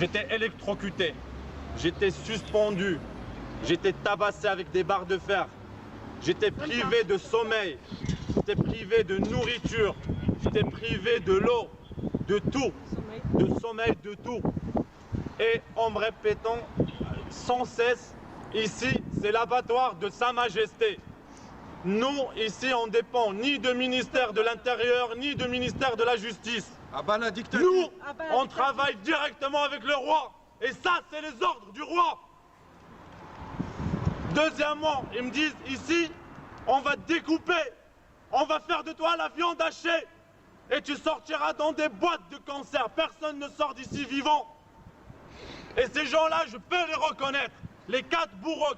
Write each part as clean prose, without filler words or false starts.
J'étais électrocuté, j'étais suspendu, j'étais tabassé avec des barres de fer, j'étais privé de sommeil, j'étais privé de nourriture, j'étais privé de l'eau, de tout, de sommeil, de tout. Et en me répétant sans cesse, ici c'est l'abattoir de Sa Majesté. Nous, ici, on dépend ni du ministère de l'Intérieur, ni du ministère de la Justice. Ah bah la dictature. Nous, on travaille directement avec le roi. Et ça, c'est les ordres du roi. Deuxièmement, ils me disent, ici, on va te découper. On va faire de toi la viande hachée. Et tu sortiras dans des boîtes de cancer. Personne ne sort d'ici vivant. Et ces gens-là, je peux les reconnaître. Les 4 bourreaux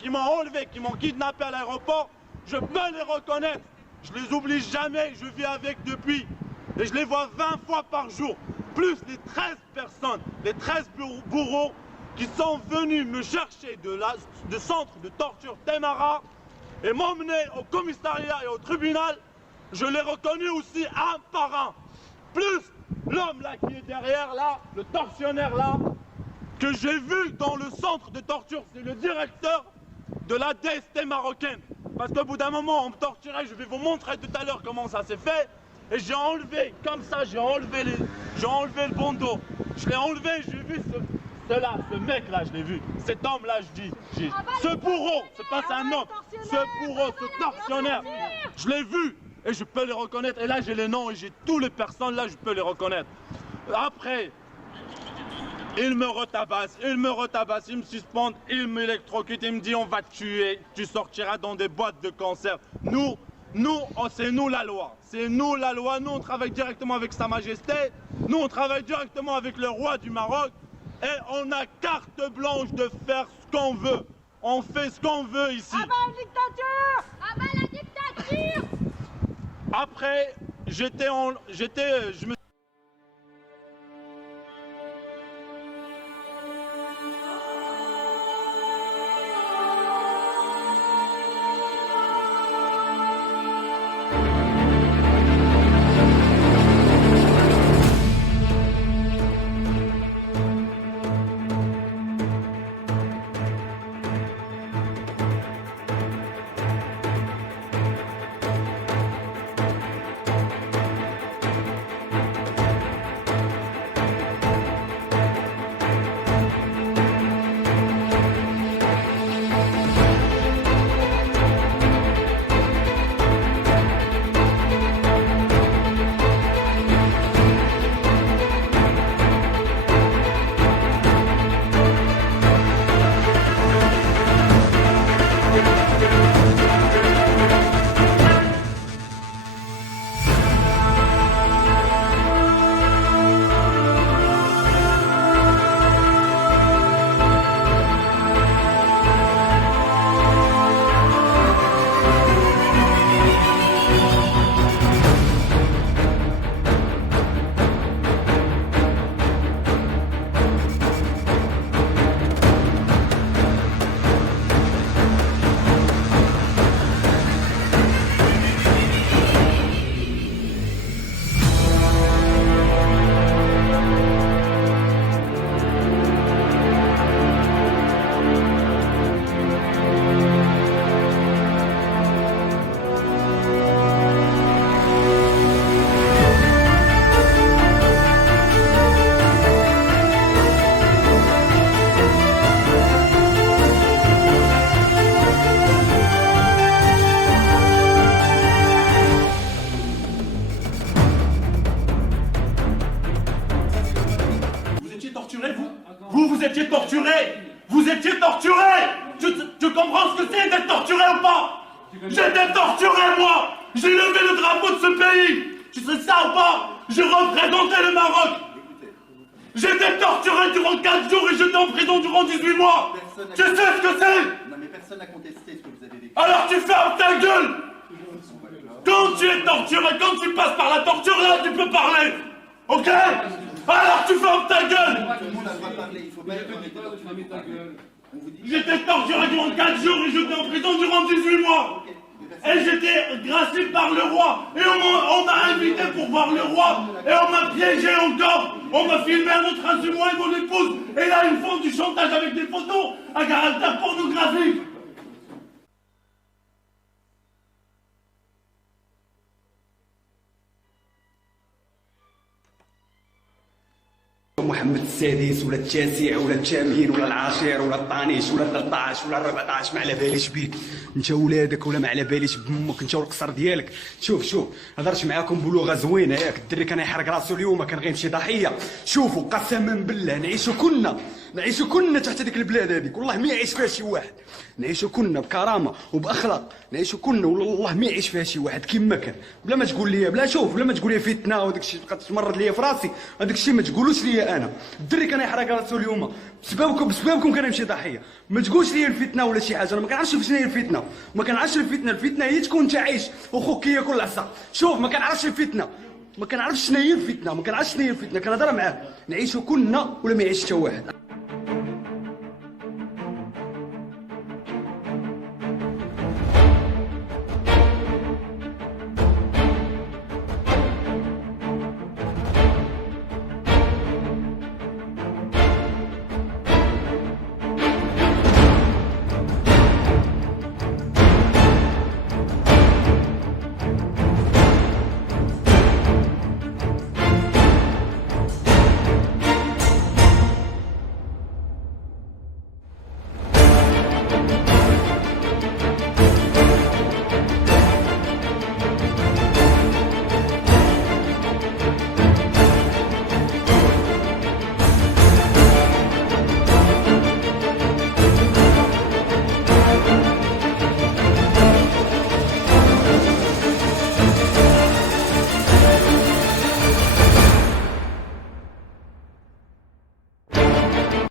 qui m'ont enlevé, qui m'ont kidnappé à l'aéroport, je peux les reconnaître. Je les oublie jamais, je vis avec depuis. Et je les vois 20 fois par jour. Plus les 13 personnes, les 13 bourreaux qui sont venus me chercher de centre de torture Temara et m'emmener au commissariat et au tribunal. Je l'ai reconnu aussi un par un. Plus l'homme là qui est derrière là, le tortionnaire là, que j'ai vu dans le centre de torture, c'est le directeur de la DST marocaine. Parce qu'au bout d'un moment, on me torturait, je vais vous montrer tout à l'heure comment ça s'est fait. Et j'ai enlevé, comme ça, j'ai enlevé le bandeau. Je l'ai enlevé, j'ai vu ce mec-là, je l'ai vu. Cet homme-là, je dis, ce bourreau, c'est pas un homme, ce bourreau, ce tortionnaire, je l'ai vu. Et je peux les reconnaître. Et là, j'ai les noms et j'ai toutes les personnes, là, je peux les reconnaître. Après, il me retabasse, ils me suspendent, ils m'électrocutent, ils me disent on va te tuer, tu sortiras dans des boîtes de cancer. Nous, c'est nous la loi. C'est nous la loi, nous on travaille directement avec Sa Majesté, nous on travaille directement avec le roi du Maroc et on a carte blanche de faire ce qu'on veut. On fait ce qu'on veut ici. Ah bah la dictature! Ah bah la dictature! Après, je me Vous étiez torturé. Vous étiez torturé. Tu comprends ce que c'est d'être torturé ou pas? J'étais torturé, moi. J'ai levé le drapeau de ce pays. Tu sais ça ou pas? J'ai représenté le Maroc. J'étais torturé durant 4 jours et j'étais en prison durant 18 mois. Tu sais ce que c'est? Non mais personne n'a contesté ce que vous avez vécu. Alors tu fermes ta gueule. Quand tu es torturé, quand tu passes par la torture, là tu peux parler. Ok? Alors tu fermes ta gueule. Tout le monde a le droit de parler, il faut pas être J'étais torturé durant 4 jours et j'étais en prison durant 18 mois. Et j'étais gracié par le roi. Et on m'a invité pour voir le roi. Et on m'a piégé encore. On m'a filmé un autre insu, moi et mon épouse. Et là, ils font du chantage avec des photos à caractère pornographique. محمد السادس ولا التاسع ولا الثامن ولا العاشر ولا الطانيش ولا 13 ولا 14 ما على باليش بيك انت ولادك ولا ما على باليش بامك انت والقصر ديالك. شوف هضرت معاكم بلغه زوينه ياك الدري كان يحرق راسو اليوم كان غيمشي ضحيه. شوفوا قسما بالله نعيشوا كنا تحت ديك البلاد هذيك والله ما يعيش فيها شي واحد. نعيشوا كنا بكرامه وباخلاق نعيشوا كنا والله ما يعيش فيها شي واحد كيما كان. بلا ما تقول لي بلا ما تقول لي فتنه وداك الشيء بقات تمرض ليا في راسي. هذاك الشيء ما تقولوش لي انا. الدري كان يحرق راسو اليوم بسببكم كان يمشي ضحيه. ما تقولش لي الفتنه ولا شي حاجه. انا ما كنعرفش شنو هي الفتنه. ما كنعرفش الفتنه هي تكون انت عايش وخوك كياكل العصا. شوف ما كنعرفش الفتنه. ما كنعرفش شنو هي الفتنه. كنهضر معاه. نعيشوا كنا ولا ما يعيش حتى واحد.